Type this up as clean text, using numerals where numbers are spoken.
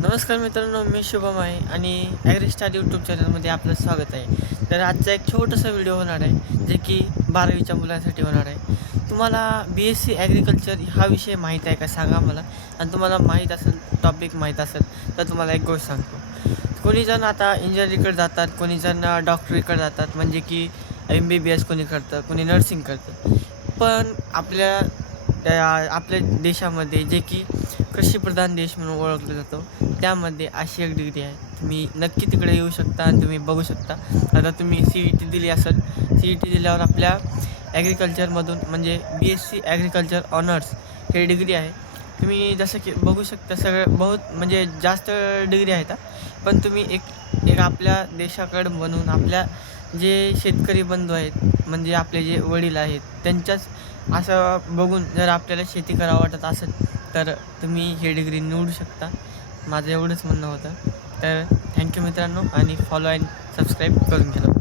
नमस्कार मित्रांनो, मी शुभम आहे आणि ॲग्रिस्टार यूट्यूब चॅनलमध्ये आपलं स्वागत आहे. तर आजचा एक छोटासा व्हिडिओ होणार आहे, जे की 12वीच्या मुलांसाठी होणार आहे. तुम्हाला BSc ॲग्रिकल्चर हा विषय माहीत आहे का सांगा मला? आणि तुम्हाला माहीत असेल, टॉपिक माहीत असेल तर तुम्हाला एक गोष्ट सांगतो. कोणीजण आता इंजिनिअरिंगकडे जातात, कोणीजण डॉक्टरीकडे जातात, म्हणजे की MBBS कोणी करतं, कोणी नर्सिंग करतं. पण आपल्या देशामध्ये जे की कृषीप्रधान देश म्हणून ओळखला जातो, त्यामध्ये अशी एक डिग्री आहे. तुम्ही नक्की तिकडे येऊ शकता आणि तुम्ही बघू शकता. आता तुम्ही CET दिली असेल, CET दिल्यावर आपल्या ॲग्रिकल्चरमधून म्हणजे BSc ॲग्रिकल्चर ऑनर्स हे डिग्री आहे. तुम्ही जसं की बघू शकता सगळं बहुत म्हणजे जास्त डिग्री आहेत हां. पण तुम्ही एक एक आपल्या देशाकडं बनून आपल्या जे शेतकरी बंधू आहेत, म्हणजे आपले जे वडील आहेत, त्यांच्याच असं बघून जर आपल्याला शेती करावं वाटत असेल, तर तुम्ही ही डिग्री निवडू शकता. माझं एवढंच म्हणणं होतं. तर थँक्यू मित्रांनो आणि फॉलो अँड सबस्क्राईब करून घ्या.